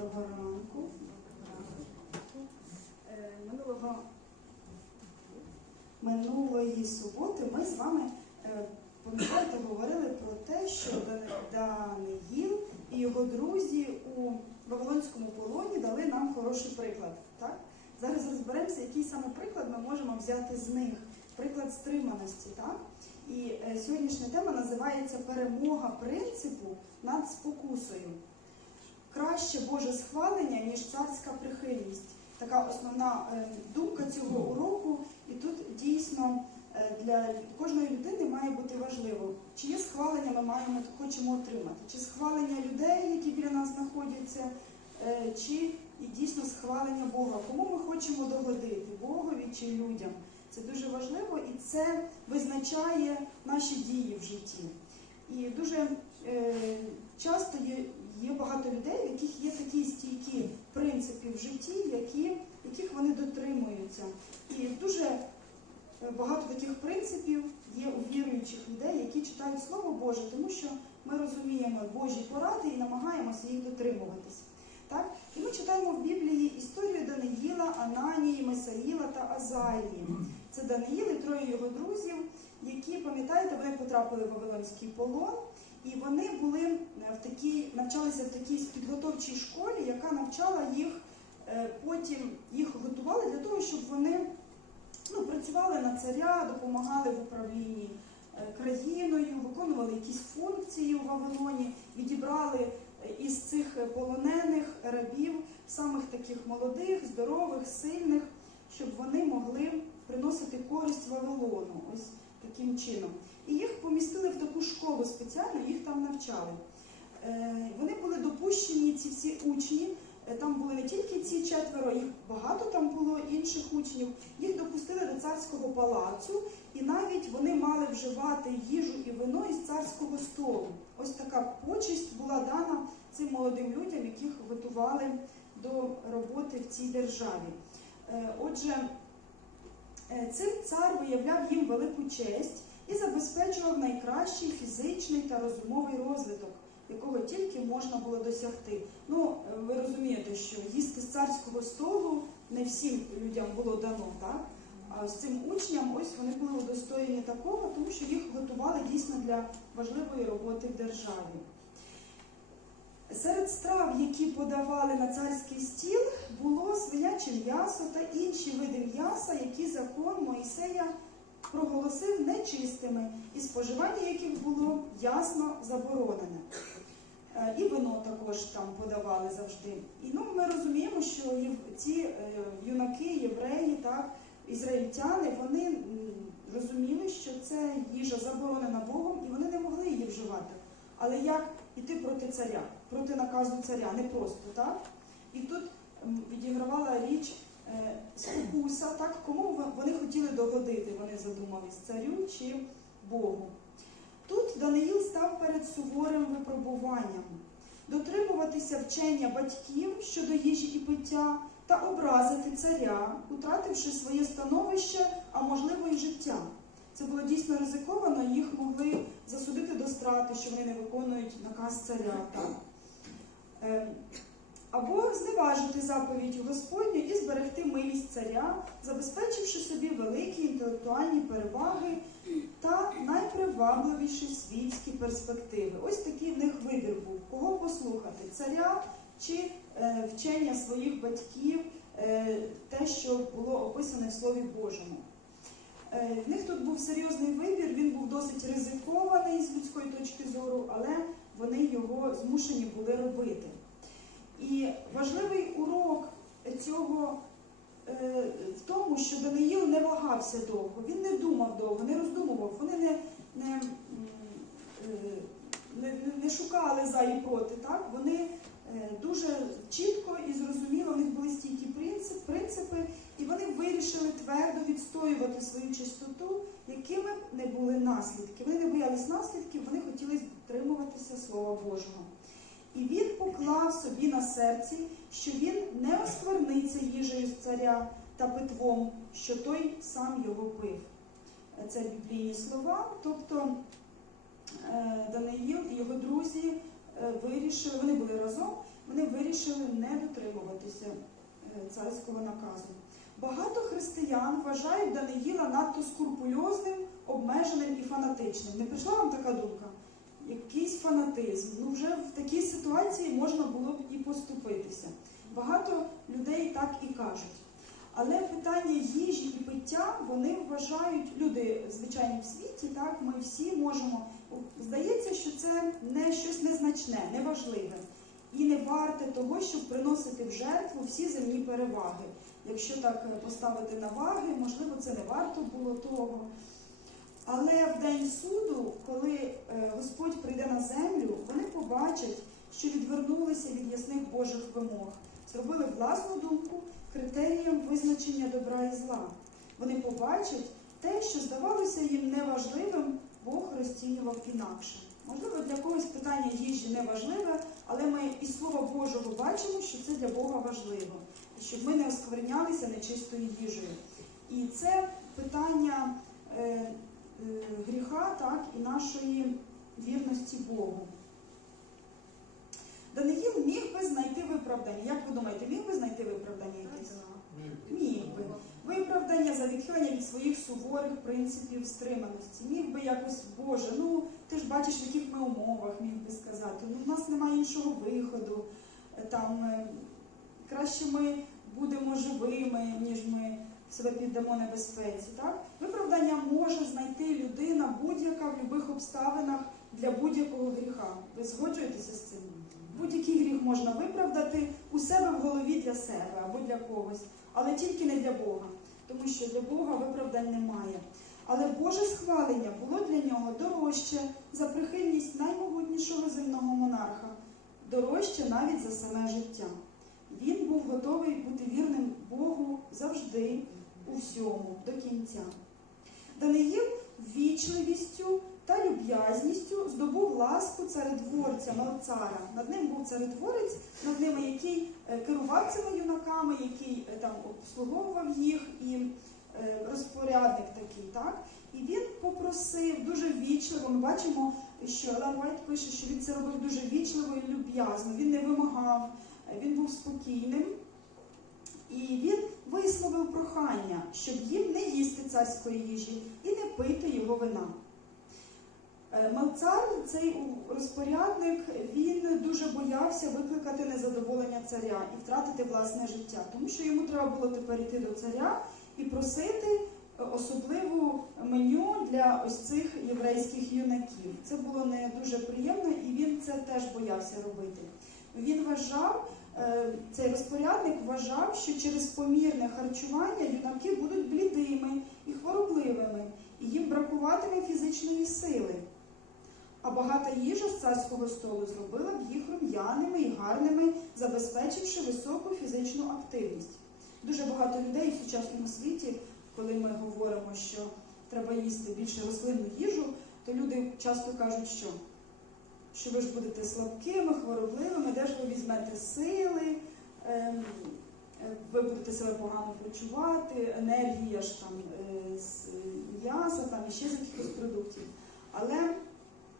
Доброго ранку. Е, Минулого минулої суботи ми з вами е, пам'ятаєте, говорили про те, що Даниїл і його друзі у Вавилонському полоні дали нам хороший приклад. Так? Зараз розберемося, який саме приклад ми можемо взяти з них. Приклад стриманості. Так? І е, сьогоднішня тема називається Перемога принципу над спокусою. Краще Боже схвалення, ніж царська прихильність. Така основна е, думка цього уроку. І тут дійсно е, для кожної людини має бути важливо, чиє схвалення ми маємо хочемо отримати, чи схвалення людей, які біля нас знаходяться, е, чи і дійсно схвалення Бога. Кому ми хочемо догодити, Богові чи людям. Це дуже важливо і це визначає наші дії в житті. І дуже часто є, є багато людей, в яких є такі стійкі принципи в житті, які, яких вони дотримуються. І дуже е, багато таких принципів є у віруючих людей, які читають Слово Боже, тому що ми розуміємо Божі поради і намагаємося їх дотримуватись. Так? І ми читаємо в Біблії історію Даниїла, Ананії, Месаїла та Азарії. Це Даниїл і троє його друзів, які, пам'ятаєте, вони потрапили в Вавилонський полон, і вони були е, в такій, навчалися в такій підготовчій школі, яка навчала їх е, потім їх готували для того, щоб вони ну, працювали на царя, допомагали в управлінні е, країною, виконували якісь функції у Вавилоні, відібрали із цих полонених рабів самих таких молодих, здорових, сильних, щоб вони могли приносити користь Вавилону. Ось таким чином. І їх помістили в таку школу спеціально, їх там навчали. Е, Вони були допущені, ці всі учні. е, Там були не тільки ці четверо, їх багато там було інших учнів. Їх допустили до царського палацу, і навіть вони мали вживати їжу і вино із царського столу. Ось така почесть була дана цим молодим людям, яких готували до роботи в цій державі. Е, Отже, цим цар виявляв їм велику честь і забезпечував найкращий фізичний та розумовий розвиток, якого тільки можна було досягти. Ну, е, ви розумієте, що їсти з царського столу не всім людям було дано, так? А з цим учням ось вони були удостоєні такого, тому що їх готували дійсно для важливої роботи в державі. Серед страв, які подавали на царський стіл, було свиняче м'ясо та інші види м'яса, які закон Моїсея проголосив нечистими, і споживання яких було ясно заборонене. Е, І вино також там подавали завжди. І ну, ми розуміємо, що ці е, юнаки, євреї, так, ізраїльтяни, вони розуміли, що це їжа заборонена Богом, і вони не могли її вживати. Але як іти проти царя, проти наказу царя, не просто, так? І тут відігравала річ спокуса, так, кому вони хотіли догодити, вони задумались, царю чи Богу. Тут Даниїл став перед суворим випробуванням дотримуватися вчення батьків щодо їжі і пиття та образити царя, утративши своє становище, а можливо і життя. Це було дійсно ризиковано, їх могли засудити до страти, що вони не виконують наказ царя. Так. Або зневажити заповідь Господню і зберегти милість царя, забезпечивши собі великі інтелектуальні переваги та найпривабливіші світські перспективи. Ось такий в них вибір був. Кого послухати? Царя чи е, вчення своїх батьків, е, те, що було описане в Слові Божому. Е, в них тут був серйозний вибір, він був досить ризикований з людської точки зору, але вони його змушені були робити. І важливий урок цього е, в тому, що Даниїл не вагався довго, він не думав довго, не роздумував, вони не, не, е, не, не шукали за і проти. Так? Вони е, дуже чітко і зрозуміло, в них були стійкі принцип, принципи, і вони вирішили твердо відстоювати свою чистоту, якими не були наслідки. Вони не боялись наслідків, вони хотіли дотримуватися Слова Божого. І він поклав собі на серці, що він не оскверниться їжею з царя та питвом, що той сам його пив. Це біблійні слова. Тобто е, Даниїл і його друзі е, вирішили, вони були разом, вони вирішили. не дотримуватися е, царського наказу. Багато християн вважають Даниїла надто скрупульозним, обмеженим і фанатичним. Не прийшла вам така думка? Якийсь фанатизм. Ну вже в такій ситуації можна було б і поступитися. Багато людей так і кажуть. Але питання їжі і пиття вони вважають люди звичайні в світі. Так ми всі можемо. Здається, що це не щось незначне, неважливе і не варте того, щоб приносити в жертву всі земні переваги. Якщо так е, поставити на ваги, можливо, це не варто було того. Але в день суду, коли е, Господь прийде на землю, вони побачать, що відвернулися від ясних Божих вимог, зробили власну думку критерієм визначення добра і зла. Вони побачать те, що здавалося їм неважливим, Бог розцінював інакше. Можливо, для когось питання їжі не важливе, але ми із Слова Божого бачимо, що це для Бога важливо, щоб ми не осквернялися нечистою їжею. І це питання е, гріха, так, і нашої вірності Богу. Даниїл міг би знайти виправдання. Як ви думаєте, міг би знайти виправдання якесь? Міг би. Виправдання за відхилення від своїх суворих принципів стриманості. Міг би якось, Боже, ну ти ж бачиш, в яких ми умовах, міг би сказати. Ну, в нас немає іншого виходу. Там е, краще ми будемо живими, ніж ми себе піддамо небезпеці. Так? Виправдання може знайти людина будь-яка в будь-яких обставинах для будь-якого гріха. Ви згоджуєтеся з цим? Будь-який гріх можна виправдати у себе в голові для себе або для когось, але тільки не для Бога, тому що для Бога виправдань немає. Але Боже схвалення було для нього дорожче за прихильність наймогутнішого земного монарха, дорожче навіть за саме життя. Він був готовий бути вірним Богу завжди у всьому, до кінця. Даниїл ввічливістю та люб'язністю здобув ласку царедворця Малцара. Над ним був царедворець, над ними, який е, керував цими юнаками, який е, там обслуговував їх і е, розпорядник такий, так? І він попросив дуже ввічливо. Ми бачимо, що Елен Вайт пише, що він це робив дуже ввічливо і люб'язно. Він не вимагав, він був спокійним. І він висловив прохання, щоб їм не їсти царської їжі і не пити його вина. Е, Малцар, цей розпорядник, він дуже боявся викликати незадоволення царя і втратити власне життя, тому що йому треба було тепер йти до царя і просити е, особливу меню для ось цих єврейських юнаків. Це було не дуже приємно, і він це теж боявся робити. Він вважав, цей розпорядник вважав, що через помірне харчування юнаки будуть блідими і хворобливими, і їм бракуватиме фізичної сили. А багата їжа з царського столу зробила б їх рум'яними і гарними, забезпечивши високу фізичну активність. Дуже багато людей в сучасному світі, коли ми говоримо, що треба їсти більше рослинну їжу, то люди часто кажуть, що, що ви ж будете слабкими, хворобливими, де ж ви візьмете сили, ем, ви будете себе погано почувати, енергія ж там е, з м'яса, там і ще з якихось продуктів. Але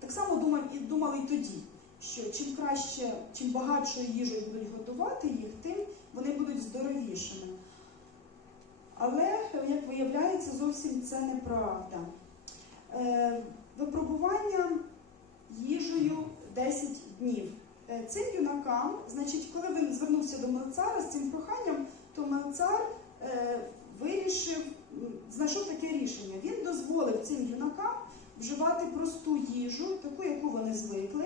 так само думав, і думали й тоді, що чим краще, чим багатшою їжею будуть готувати їх, тим вони будуть здоровішими. Але, як виявляється, зовсім це неправда. Е, випробування їжею 10 днів. Е, цим юнакам, значить, коли він звернувся до Мелцара з цим проханням, то Мелцар е, вирішив, знайшов таке рішення. Він дозволив цим юнакам вживати просту їжу, таку, яку вони звикли.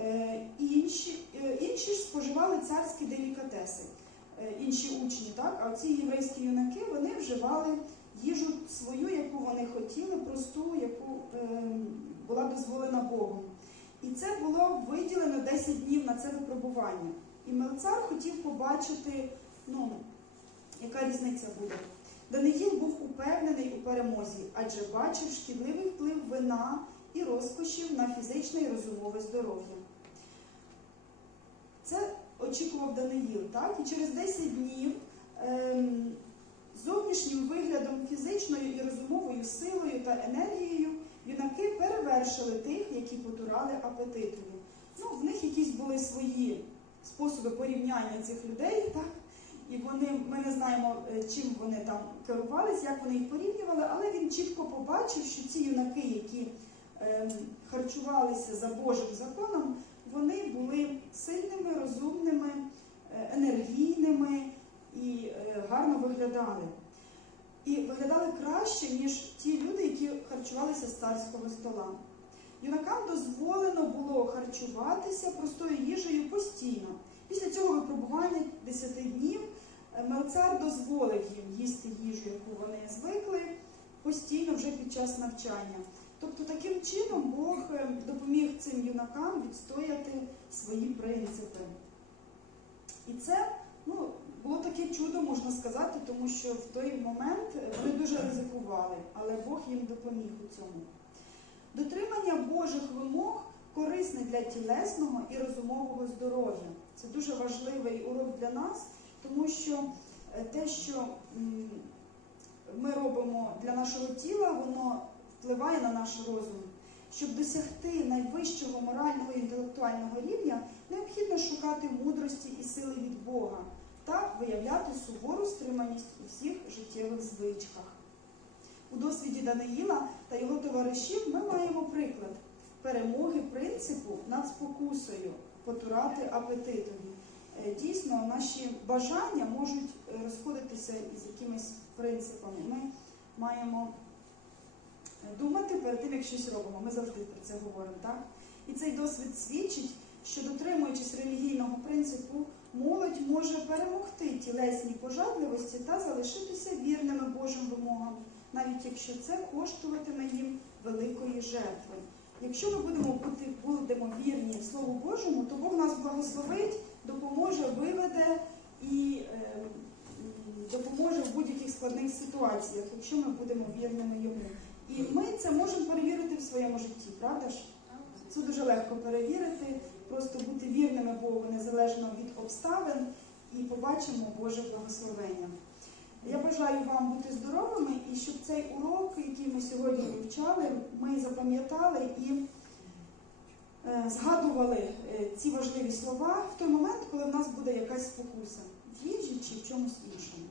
Е, Інші, інші ж споживали царські делікатеси, інші учні, так? а ці єврейські юнаки вони вживали їжу свою, яку вони хотіли, просту, яку е, була дозволена Богом. І це було виділено 10 днів на це випробування. І Мелцар хотів побачити, ну, яка різниця буде. Даниїл був упевнений у перемозі, адже бачив шкідливий вплив вина і розкошів на фізичне і розумове здоров'я. Це очікував Даниїл, так? І через 10 днів ем, перевершили тих, які потурали апетитові. Ну, в них якісь були свої способи порівняння цих людей, так? І вони, ми не знаємо, е, чим вони там керувалися, як вони їх порівнювали, але він чітко побачив, що ці юнаки, які ем, харчувалися за Божим законом, вони були сильними, розумними, е, енергійними і е, гарно виглядали. І виглядали краще, ніж ті люди, які харчувалися з царського стола. Юнакам дозволено було харчуватися простою їжею постійно. Після цього випробування 10 днів е, Мелцар дозволив їм їсти їжу, яку вони звикли, постійно вже під час навчання. Тобто таким чином Бог е, допоміг цим юнакам відстояти свої принципи. І це ну, було таке чудо, можна сказати, тому що в той момент е, вони дуже ризикували, але Бог їм допоміг у цьому. Дотримання Божих вимог корисне для тілесного і розумового здоров'я. Це дуже важливий урок для нас, тому що е, те, що ми робимо для нашого тіла, воно впливає на наш розум. Щоб досягти найвищого морального і інтелектуального рівня, необхідно шукати мудрості і сили від Бога та виявляти сувору стриманість у всіх життєвих звичках. У досвіді Даниїла та його товаришів ми маємо приклад перемоги принципу над спокусою, потурати апетитові. Е, Дійсно, наші бажання можуть е, розходитися із якимись принципами. Ми маємо е, думати перед тим, як щось робимо. Ми завжди про це говоримо, так? І цей досвід свідчить, що дотримуючись релігійного принципу, молодь може перемогти тілесні пожадливості та залишитися вірними Божим вимогам, навіть якщо це коштуватиме їм великої жертви. Якщо ми будемо бути будемо вірні Слову Божому, то Бог нас благословить, допоможе, виведе і е, допоможе в будь-яких складних ситуаціях, якщо ми будемо вірними йому. І ми це можемо перевірити в своєму житті, правда ж? Це дуже легко перевірити, просто бути вірними Богу незалежно від обставин і побачимо Боже благословення. Я бажаю вам бути здоровими і щоб цей урок, який ми сьогодні вивчали, ми запам'ятали і е, згадували е, ці важливі слова в той момент, коли в нас буде якась спокуса в їжі чи в чомусь іншому.